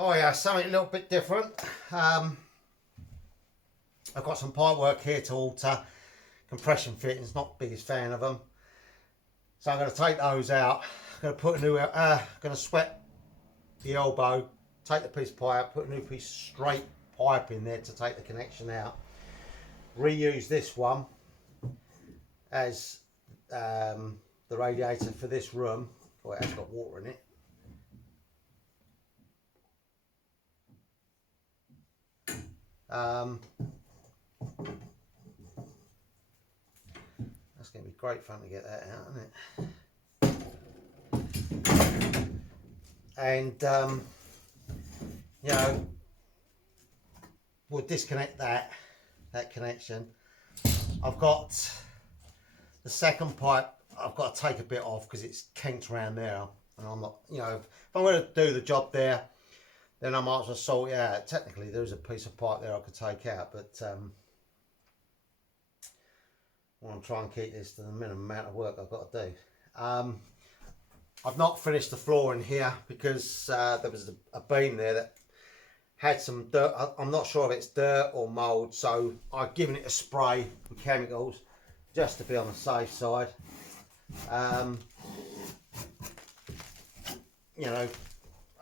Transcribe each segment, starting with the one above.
Oh yeah, something a little bit different. I've got some pipe work here to alter. Compression fittings, not the biggest fan of them. So I'm going to take those out. I'm going to put a new, going to sweat the elbow, take the piece of pipe, put a new piece of straight pipe in there to take the connection out. Reuse this one as the radiator for this room. Oh, it has got water in it. That's going to be great fun to get that out, isn't it? And you know, we'll disconnect that connection. I've got the second pipe. I've got to take a bit off because it's kinked around there, and I'm not, you know, if I'm going to do the job there, then I might as well sort it out. Technically, there's a piece of pipe there I could take out, but I want to try and keep this to the minimum amount of work I've got to do. I've not finished the floor in here because there was a beam there that had some dirt. I'm not sure if it's dirt or mould, so I've given it a spray with chemicals just to be on the safe side. You know,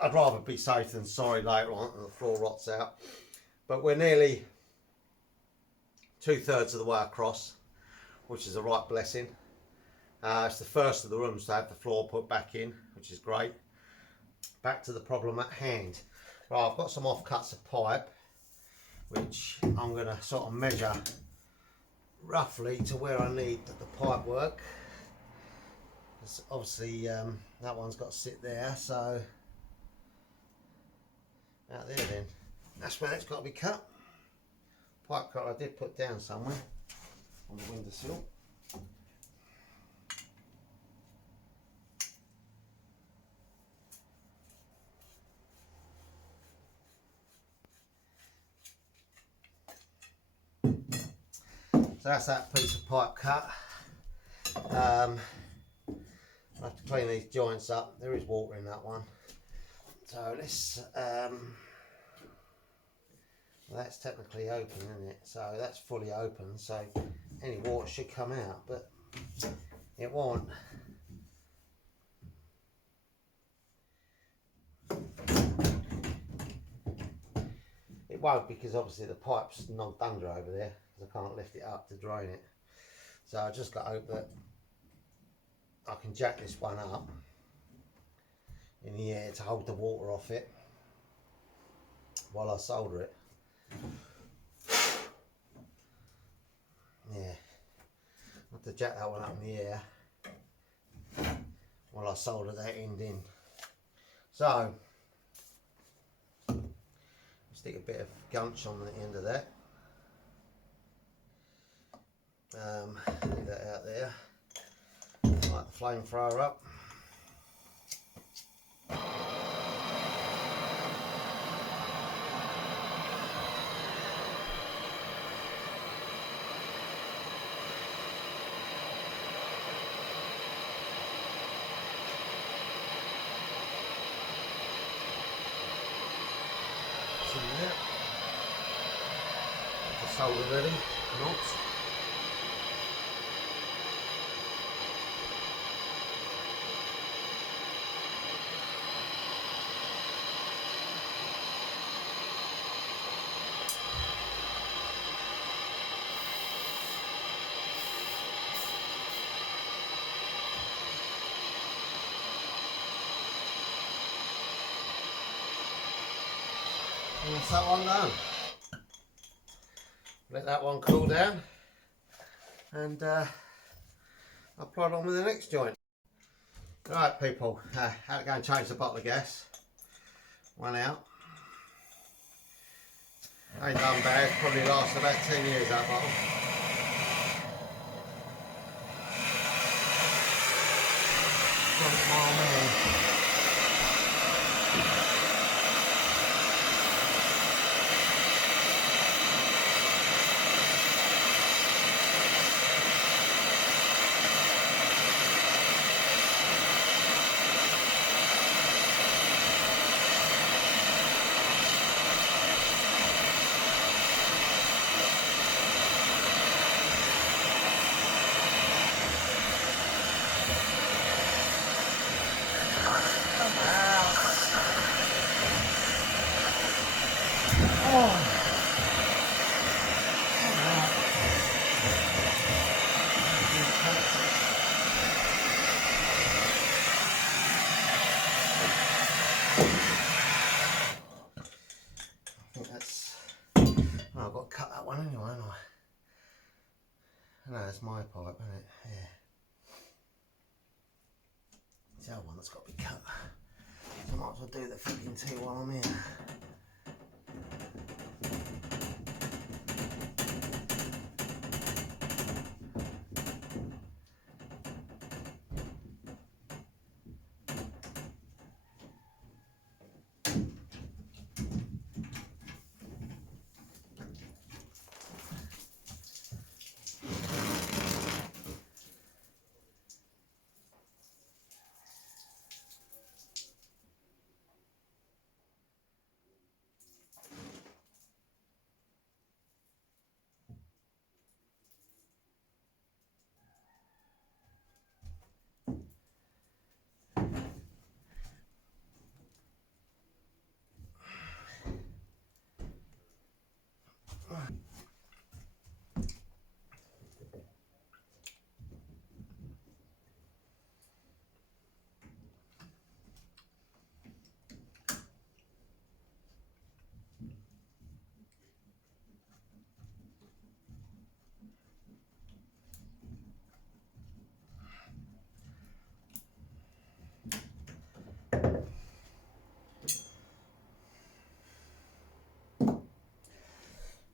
I'd rather be safe than sorry later on and the floor rots out. But we're nearly 2/3 of the way across, which is a right blessing. It's the first of the rooms to have the floor put back in, which is great. Back to the problem at hand. Right, I've got some offcuts of pipe, which I'm going to sort of measure roughly to where I need the pipe work. Because obviously that one's got to sit there, so out there then. That's where it's got to be cut. Pipe cut I did put down somewhere on the windowsill. So that's that piece of pipe cut. I have to clean these joints up. There is water in that one. So let's, well, that's technically open, isn't it? So that's fully open, so any water should come out, but it won't. It won't, because obviously the pipe's knocked under over there, because I can't lift it up to drain it. So I just got to hope that I can jack this one up in the air to hold the water off it while I solder it. Yeah, I have to jack that one up in the air while I solder that end in. So stick a bit of gunch on the end of that. Leave that out there. Light the flamethrower up. There. The solder ready, knots. And that's that one done. Let that one cool down, and I'll plod on with the next joint. Right people, had to go and change the bottle of gas. One out. Ain't done bad, probably lasts about 10 years that bottle. part's got to be cut. I might as well do the fucking tea while I'm here.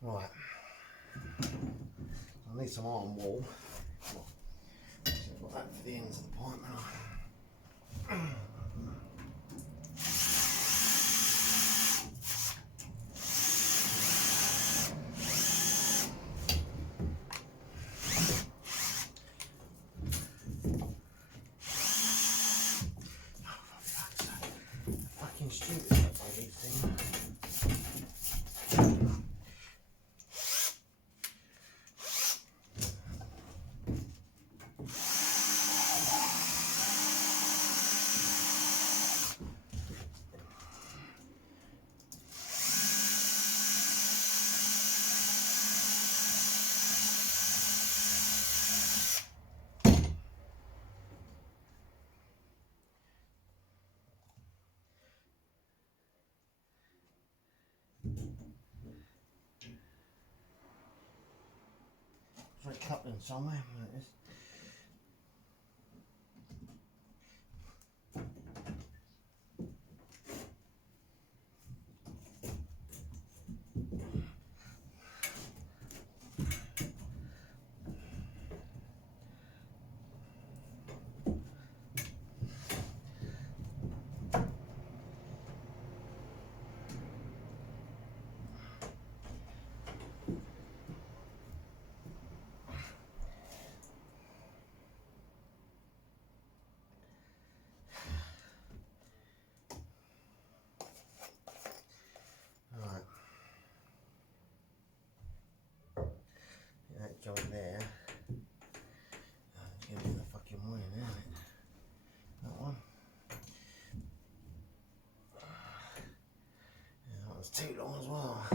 Right, I need some iron wool. So I've got that for the ends of the pipe now. Fucking stupid these things. There's a coupling somewhere. There it is. Right. That joint there. It's gonna be the fucking wire, isn't it? That one. Yeah, that one's too long as well.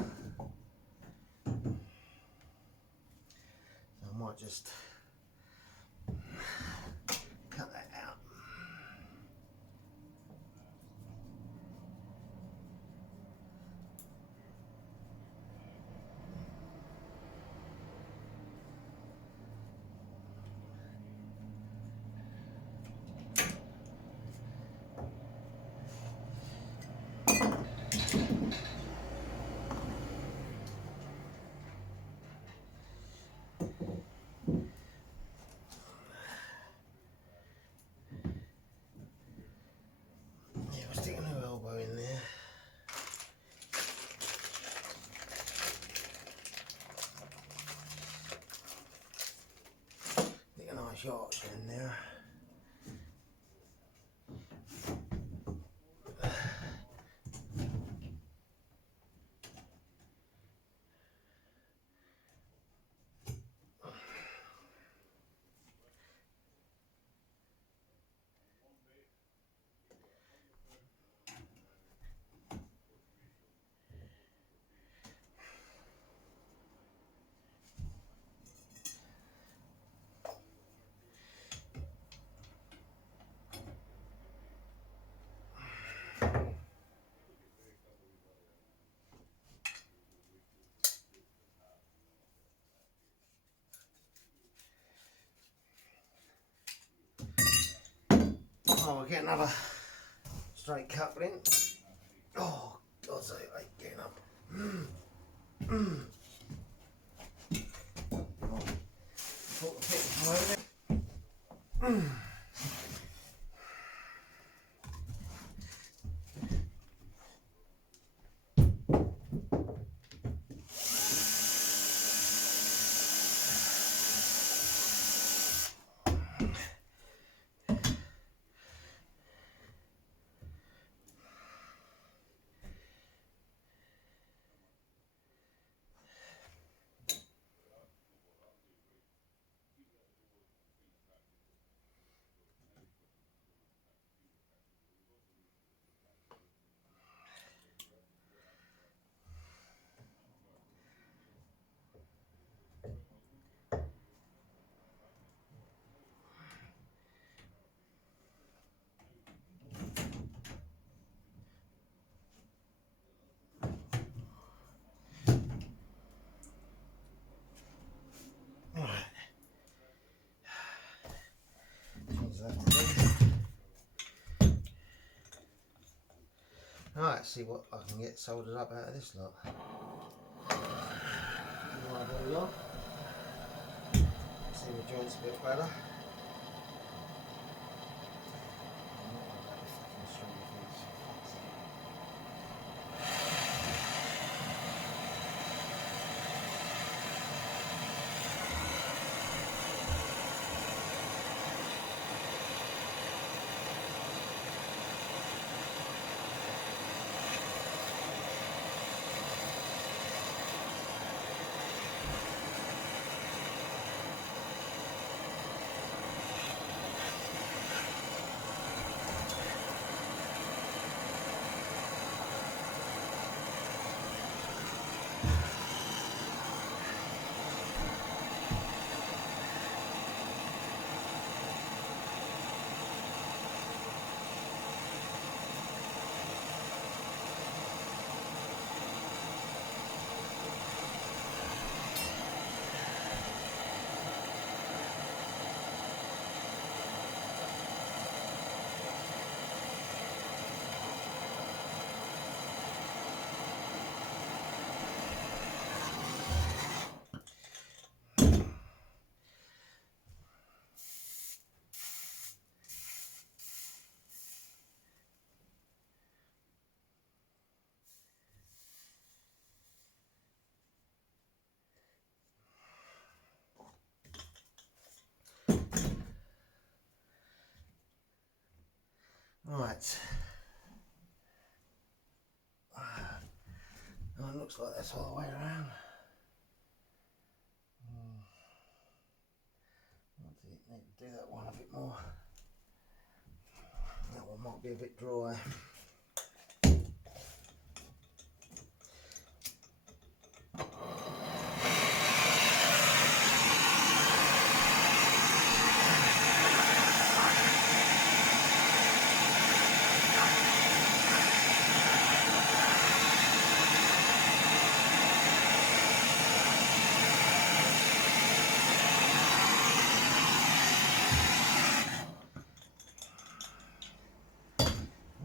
So I might just cut that out. Oh, we'll get another straight coupling. Oh, God, so I ain't getting up. Put the pit over there. Alright, see what I can get soldered up out of this lot. See the joints a bit better. Right. Oh, it looks like that's all the way around. I need to do that one a bit more. That one might be a bit dry.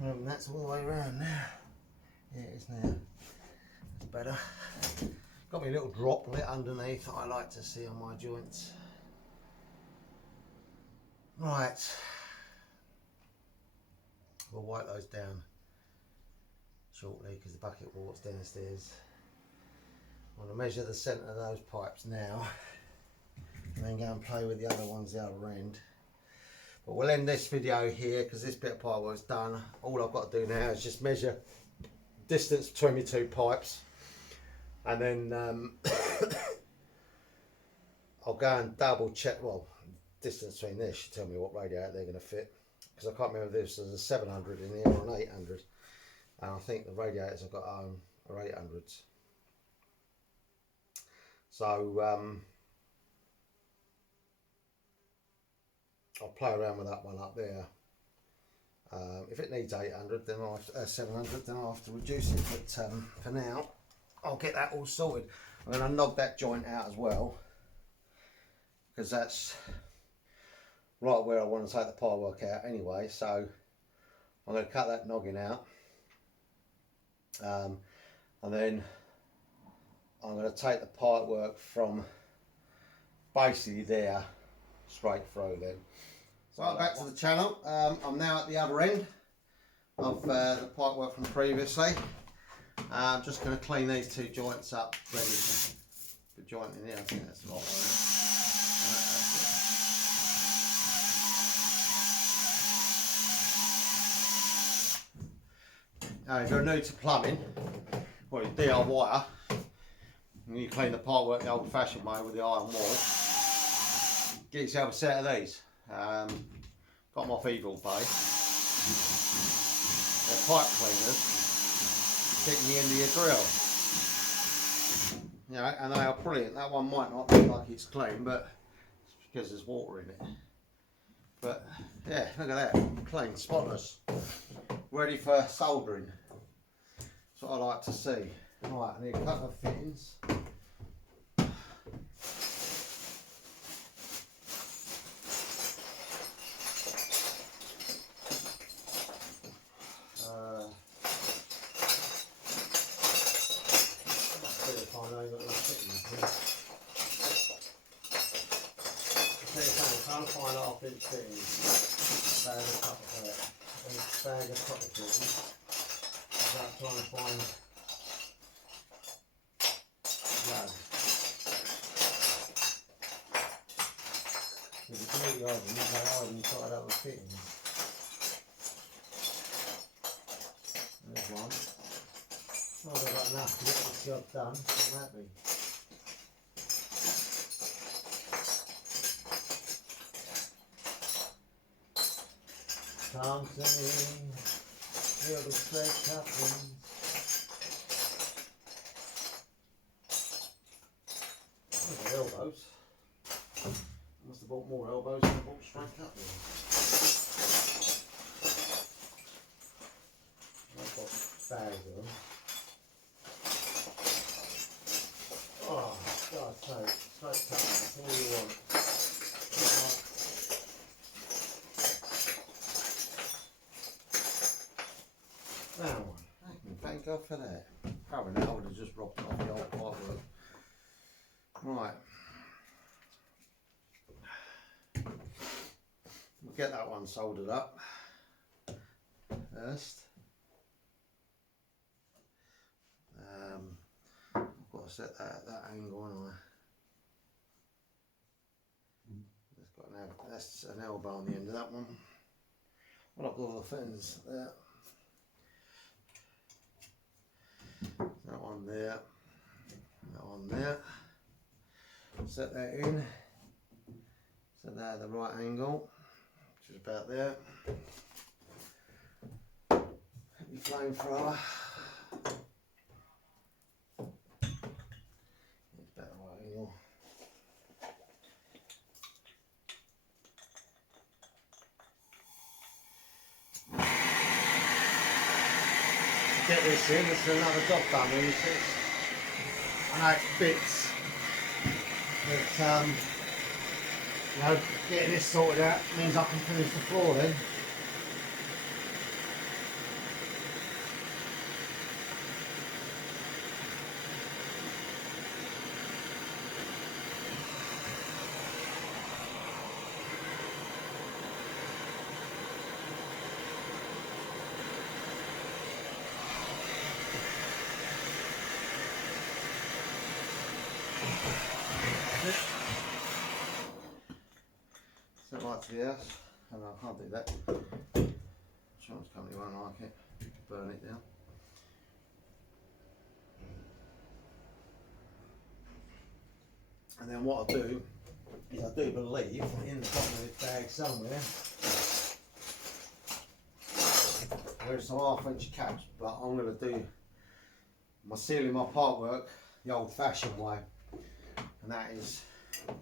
And that's all the way around now. Yeah, it is now. It's better. Got me a little droplet underneath that I like to see on my joints. Right. We'll wipe those down shortly because the bucket walks downstairs. I'm going to measure the centre of those pipes now and then go and play with the other ones the other end. But we'll end this video here because this bit of pipe work's done. All I've got to do now is just measure distance between my two pipes, and then I'll go and double check. Well, distance between this should tell me what radiator they're going to fit, because I can't remember if this is a 700 in here or an 800, and I think the radiators I've got home are 800s. So I'll play around with that one up there. If it needs 800, then I'll have to, 700, then I'll have to reduce it. But for now, I'll get that all sorted. I'm going to knock that joint out as well, because that's right where I want to take the pipework out anyway, so I'm going to cut that noggin out, and then I'm going to take the pipework from basically there straight through then. So back to the channel. I'm now at the other end of the pipework from previously. I'm just going to clean these two joints up, ready for jointing here. I think that's the right one. If you're new to plumbing, well, you DIY, and you clean the pipework the old-fashioned way with the iron wall, get yourself a set of these. Got them off Evil Bay. They're pipe cleaners, sticking the end of your drill. You know, and they are brilliant. That one might not look like it's clean, but it's because there's water in it. But yeah, look at that, clean, spotless, ready for soldering. That's what I like to see. Right, I need a couple of fittings. Trying to find half-inch fittings, bag a couple of that, and bag a couple of fittings. I'm trying to find no. There's a great item, you can hide inside other fittings. There's one. Oh, I've got enough to get this job done, I'm happy. Something, here the straight couplings. Oh, the elbows. Must have bought more elbows than I bought straight couplings. I've got bags of them. Oh, God's sake, straight couplings, all you want. Thank God for that. Probably now I would have just robbed it off the old pipework. Right. We'll get that one soldered up first. I've got to set that at that angle, haven't I? That's an elbow on the end of that one. Well, I've got all the fittings there. That one there, that one there. Set that in, set that at the right angle, which is about there. Put your flame thrower. It's about the right angle. Get this in, this is another job done here, you see. I know it's bits, but you know, getting this sorted out means I can finish the floor then. Set right to the house. Oh, no, I can't do that. Insurance company won't like it. Burn it down. And then what I do is I do believe in the bottom of this bag somewhere there's some half-inch caps, but I'm going to do my sealing my pipework the old-fashioned way, and that is a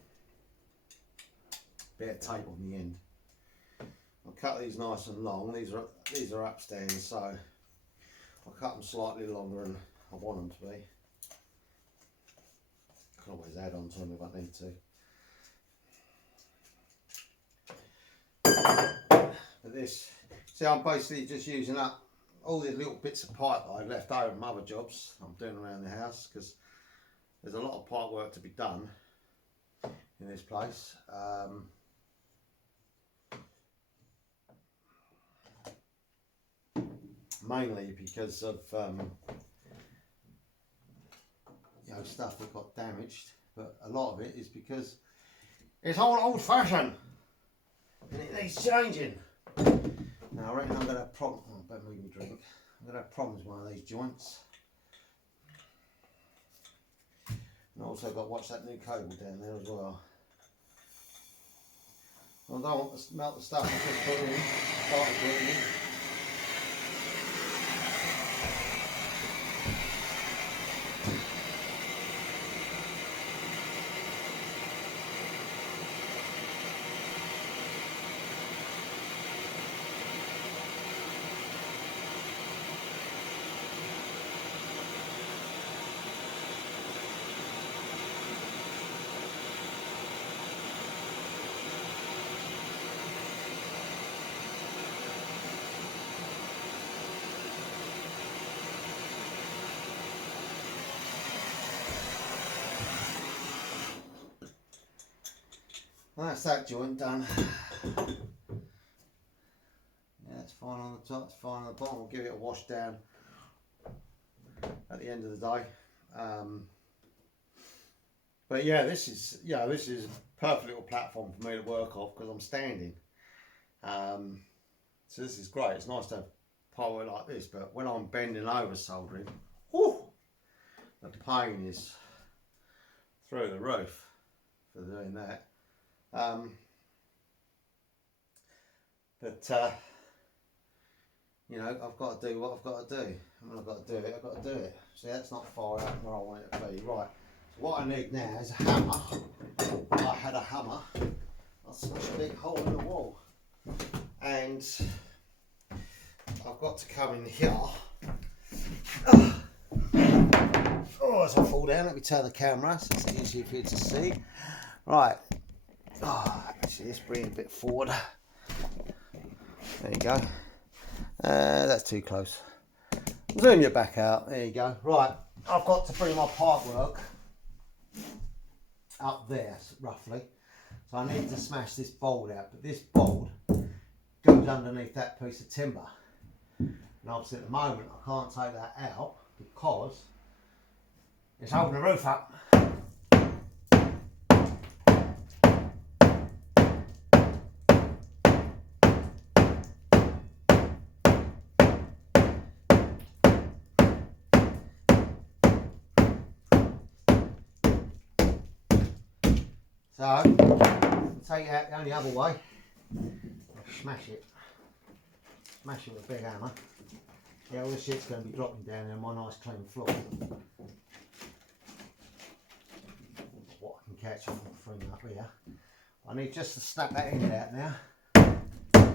bit of tape on the end. I'll cut these nice and long. These are upstanding, so I'll cut them slightly longer than I want them to be. I can always add on to them if I need to. But this, see, I'm basically just using up all these little bits of pipe that I left over from other jobs I'm doing around the house, because there's a lot of pipe work to be done in this place. Mainly because of you know, stuff that got damaged, but a lot of it is because it's old fashioned and it needs changing. Now I reckon I'm going to have problems. Oh, better move my drink. I'm going to have problems with one of these joints. And also got to watch that new cable down there as well. I don't want to melt the stuff I just put in, started putting in. That's that joint done. Yeah, it's fine on the top, it's fine on the bottom. We'll give it a wash down at the end of the day. But yeah, this is a perfect little platform for me to work off because I'm standing. So this is great. It's nice to have power like this, but when I'm bending over soldering, whew, the pain is through the roof for doing that. You know, I've got to do what I've got to do. And when I've got to do it, I've got to do it. See, that's not far out where I want it to be. Right, so what I need now is a hammer. I had a hammer. I smashed a big hole in the wall. And I've got to come in here. Oh, as I fall down, let me turn the camera so it's easier for you to see. Right. Oh, actually, let's bring it a bit forward. There you go. That's too close. Zoom your back out. There you go. Right, I've got to bring my pipe work up there, roughly. So I need to smash this bolt out. But this bolt goes underneath that piece of timber. And obviously at the moment I can't take that out because it's holding the roof up. So, take it out the only other way, smash it with a big hammer. Yeah, all this shit's going to be dropping down there on my nice clean floor. What I can catch on the frame up here. I need just to snap that end out now. There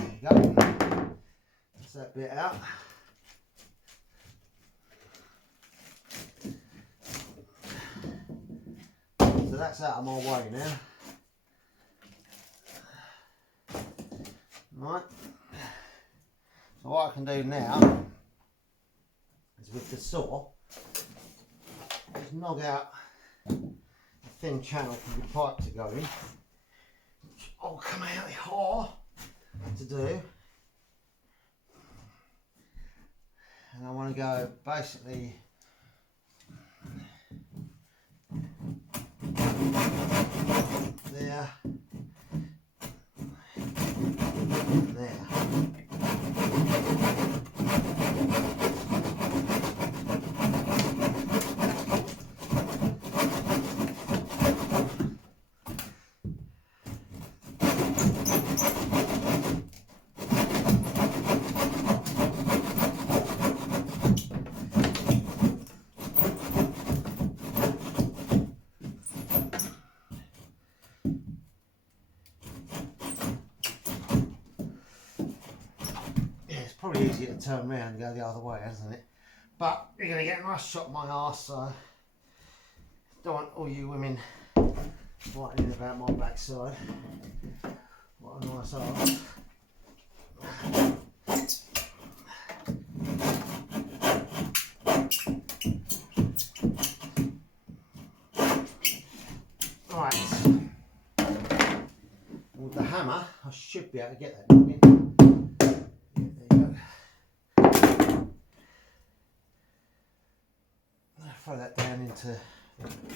you go. That's that bit out. So that's out of my way now. Right. So what I can do now is with the saw, just knock out a thin channel for the pipe to go in, which I'll come out hard to do. And I want to go basically there, there. Probably easier to turn around and go the other way, isn't it? But you're going to get a nice shot of my arse, so don't want all you women writing about my backside. What a nice arse. Right. With the hammer, I should be able to get that in. There you go. Throw that down into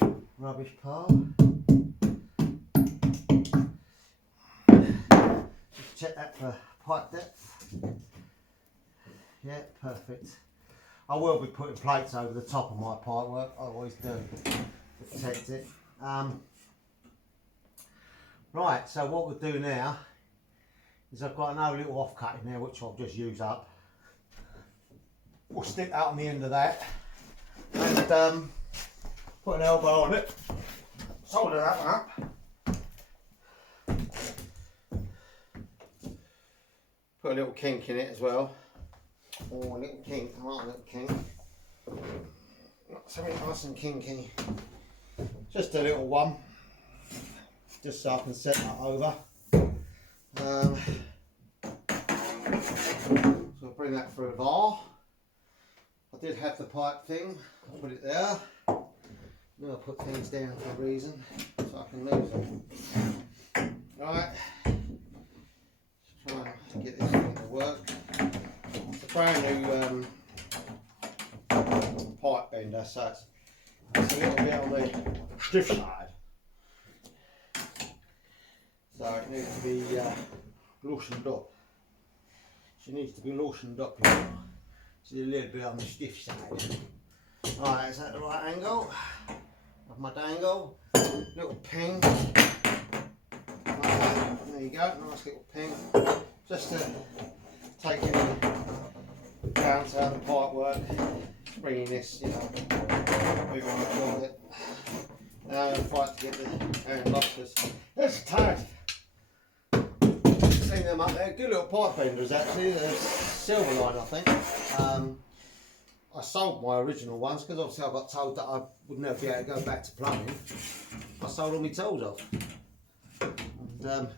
the rubbish pile. Just check that for pipe depth. Yeah, perfect. I will be putting plates over the top of my pipework. I always do to protect it. Right, so what we'll do now is I've got another little off cut in there which I'll just use up. We'll stick that on the end of that and put an elbow on it, solder that one up. Put a little kink in it as well. Oh, a little kink, I like a little kink. Not something nice and kinky. Just a little one. Just so I can set that over. So I'll bring that through a bar. I did have the pipe thing, I'll put it there. Now I'll put things down for a reason, so I can lose them. Right, try and get this thing to work. It's a brand new pipe bender, so it's a little bit on the stiff side. So it needs to be loosened up. She needs to be loosened up. She's a little bit on the stiff side. Right, is that the right angle? Of my dangle. Little ping. Like that. There you go, nice little ping. Just to take in the counter, the pipe work, bringing this, you know, moving around it. Now I'm going to fight to get the hand lobsters. It's tight. Seen them up there, good little pipe benders actually. They're Silverline, I think. I sold my original ones because obviously I got told that I would never be able to go back to plumbing. I sold all my tools off. And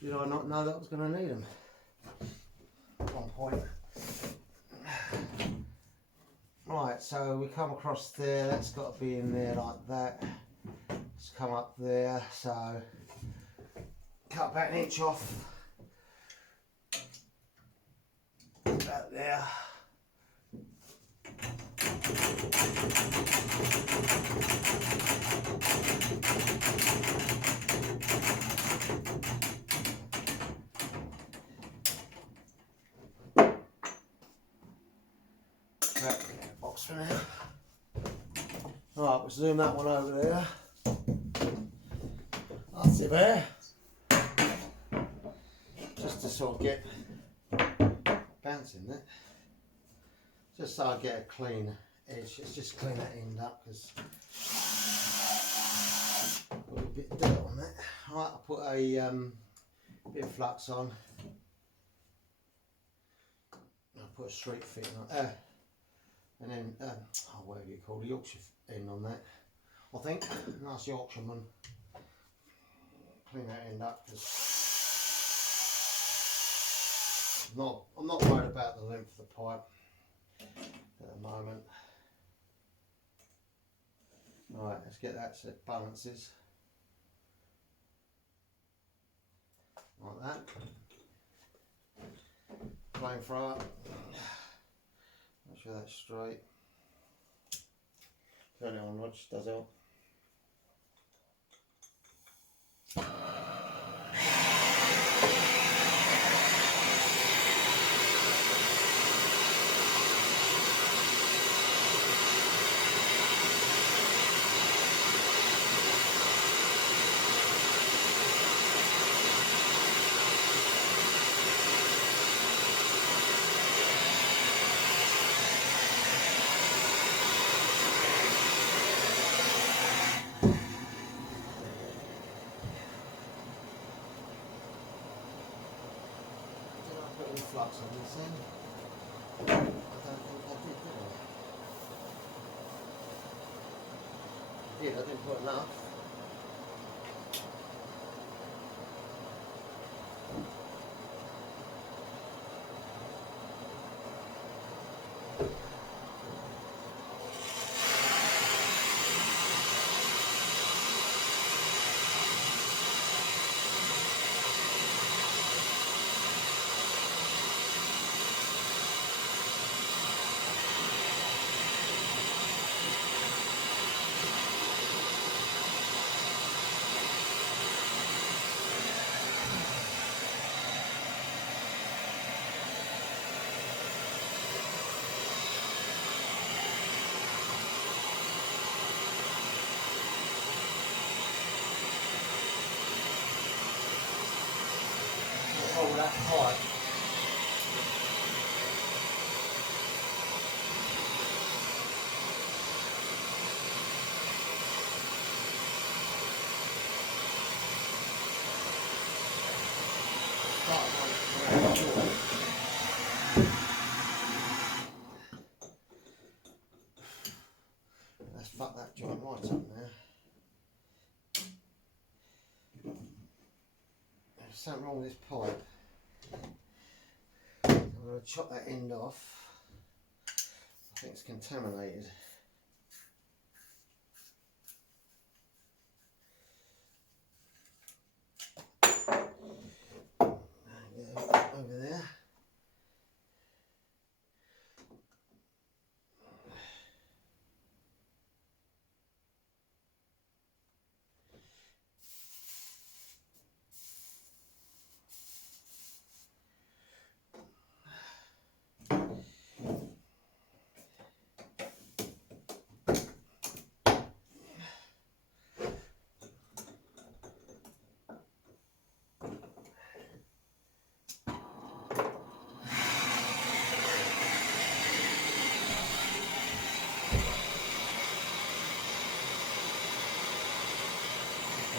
did I not know that I was going to need them at one point. Right, so we come across there, that's got to be in there like that. Let's come up there, so cut about an inch off. About there. Box for now. Right, we'll zoom that one over there. That's it there. Just to sort of get bouncing there. Just so I get a clean edge. Let's just clean that end up because got a bit of dirt on that. Right, I'll put a bit of flux on. I'll put a street fitting on and then whatever you call the Yorkshire end on that. I think nice Yorkshireman. Clean that end up because I'm not worried about the length of the pipe at the moment. Right, let's get that so it balances like that. Flame thrower. Make sure that's straight. Turn it on, Rog, does help. Flux on this end. I don't think I did I didn't put enough. that pipe. Let's fuck that joint right up there. There's something wrong with this pipe. I'm going to chop that end off. I think it's contaminated. Over there.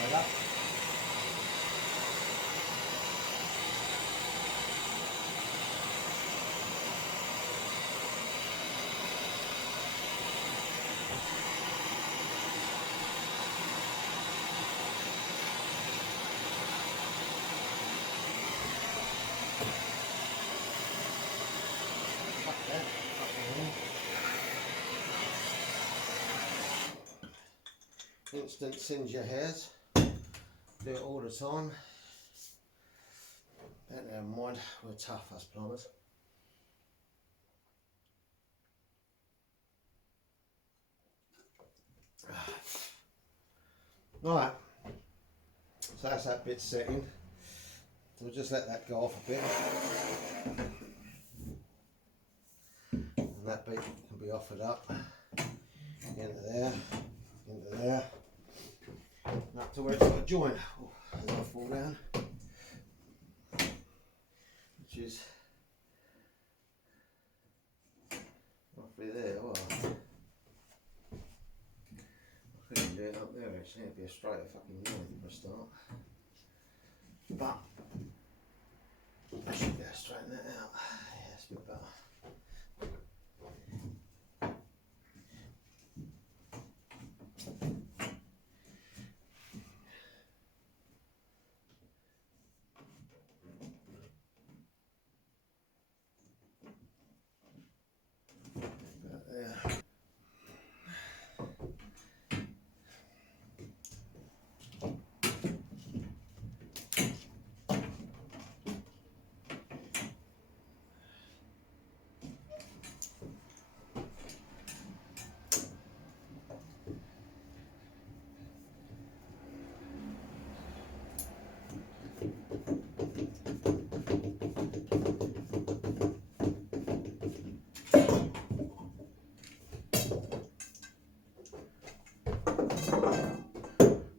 Right up. Instant singe your hairs. Do it all the time. But never mind, we're tough us plumbers. Right, so that's that bit setting. So we'll just let that go off a bit. And that bit can be offered up. Into there, into there. And up to where it's got a joint. Oh, as I fall down. Which is roughly there. Oh, I couldn't do it up there actually, it'd be a straight fucking joint for a start. But I should be able to straighten that out. Yeah, it's a bit better.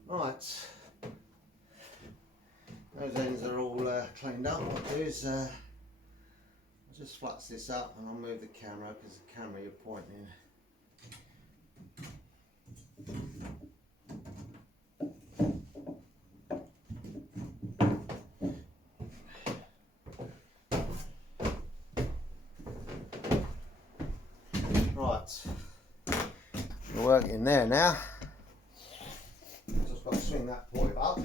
Right, those ends are all cleaned up. What I'll do is I'll just flux this up and I'll move the camera because the camera you're pointing. Right, we're working there now. Just got to swing that point up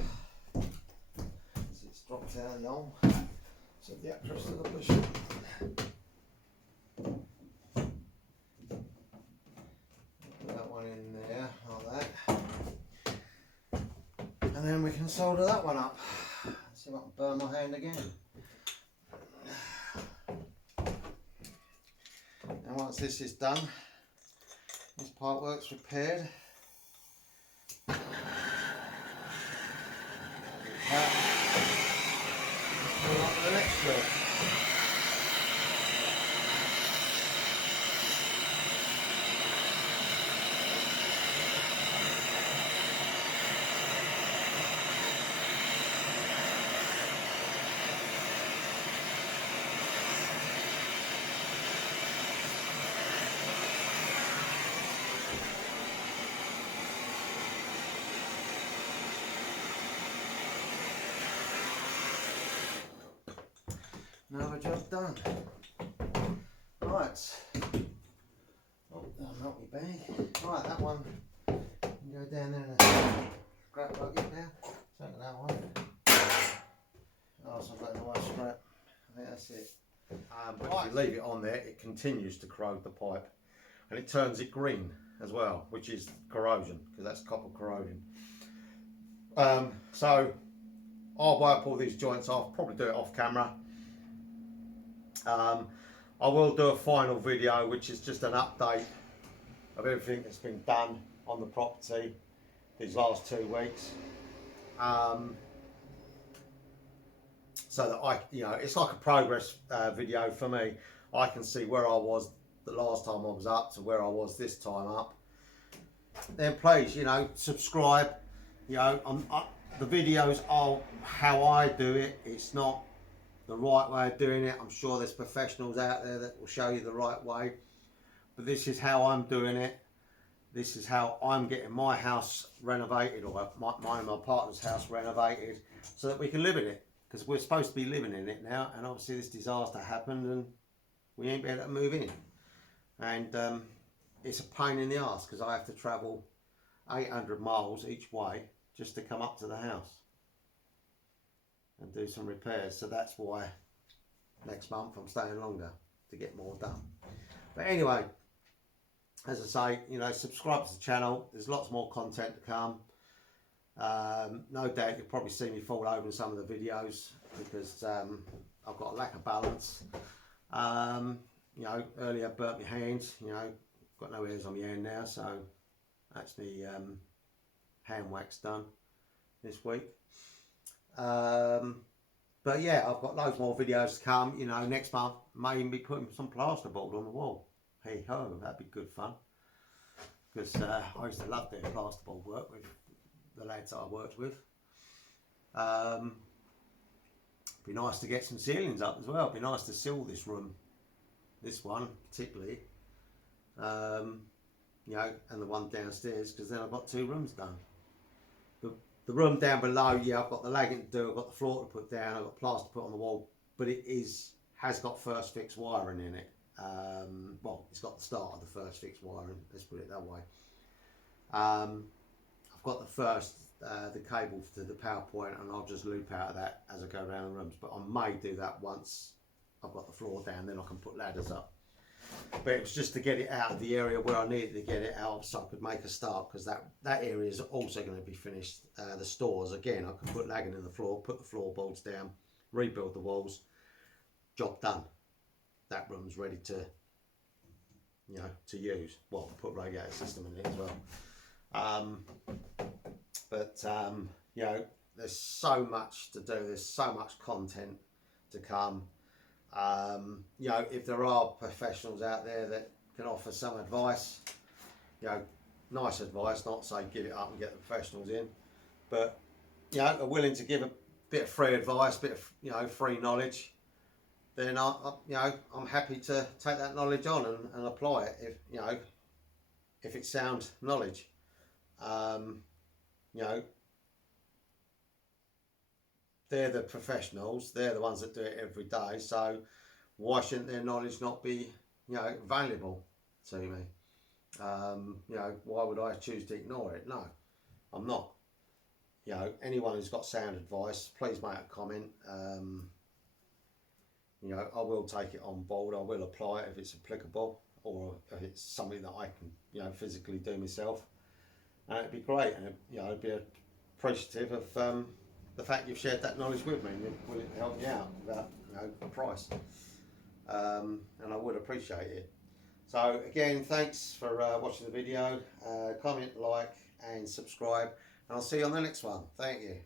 so it's dropped out the hole. So the actress of the bush. Put that one in there, like that. And then we can solder that one up. See if I can burn my hand again. And once this is done, this pipework's repaired. We'll on to the next job. another job done. Right. Oh, that'll melt me bag. Right, that one. You can go down there and scrap bucket now. Take that one. Oh, so I've got no scrap. I think that's it. But if you leave it on there, it continues to corrode the pipe, and it turns it green as well, which is corrosion, because that's copper corroding. So I'll wipe all these joints off, probably do it off camera. I will do a final video, which is just an update of everything that's been done on the property these last 2 weeks. So that it's like a progress video for me. I can see where I was the last time I was up to where I was this time up. Then please, subscribe. The videos are how I do it. It's not the right way of doing it. I'm sure there's professionals out there that will show you the right way, but this is how I'm doing it. This is how I'm getting my house renovated, or mine and my partner's house renovated, so that we can live in it, because we're supposed to be living in it now, and obviously this disaster happened and we ain't able to move in, and it's a pain in the arse because I have to travel 800 miles each way just to come up to the house and do some repairs. So that's why next month I'm staying longer to get more done. But anyway, as I say, subscribe to the channel. There's lots more content to come. No doubt you'll probably see me fall over in some of the videos because I've got a lack of balance. Earlier I burnt my hands. Got no hairs on my hand now, so that's me hand wax done this week. But yeah, I've got loads more videos to come. Next month may even be putting some plasterboard on the wall. Hey ho, that'd be good fun, because I used to love doing plasterboard work with the lads that I worked with. Be nice to get some ceilings up as well. Be nice to seal this room, this one particularly, and the one downstairs, because then I've got 2 rooms done. The room down below, yeah, I've got the lagging to do, I've got the floor to put down, I've got plaster to put on the wall, but it has got first fix wiring in it. Well, it's got the start of the first fix wiring, let's put it that way. I've got the cable to the power point, and I'll just loop out of that as I go around the rooms, but I may do that once I've got the floor down, then I can put ladders up. But it was just to get it out of the area where I needed to get it out, so I could make a start, because that area is also going to be finished. The stores, again, I can put lagging in the floor, put the floorboards down, rebuild the walls, job done. That room's ready to use. Well, put radiator system in it as well. There's so much to do, there's so much content to come. If there are professionals out there that can offer some advice, nice advice, not say give it up and get the professionals in, but are willing to give a bit of free advice, bit of free knowledge, then I'm happy to take that knowledge on and apply it if it's sound knowledge. They're the professionals, they're the ones that do it every day, so why shouldn't their knowledge not be valuable to me? Why would I choose to ignore it? No, I'm not. Anyone who's got sound advice, please make a comment. I will take it on board, I will apply it if it's applicable, or if it's something that I can physically do myself, and it'd be great, and I'd be appreciative of the fact you've shared that knowledge with me and you're willing to help me out without a price, and I would appreciate it. So again, thanks for watching the video. Comment, like and subscribe, and I'll see you on the next one. Thank you.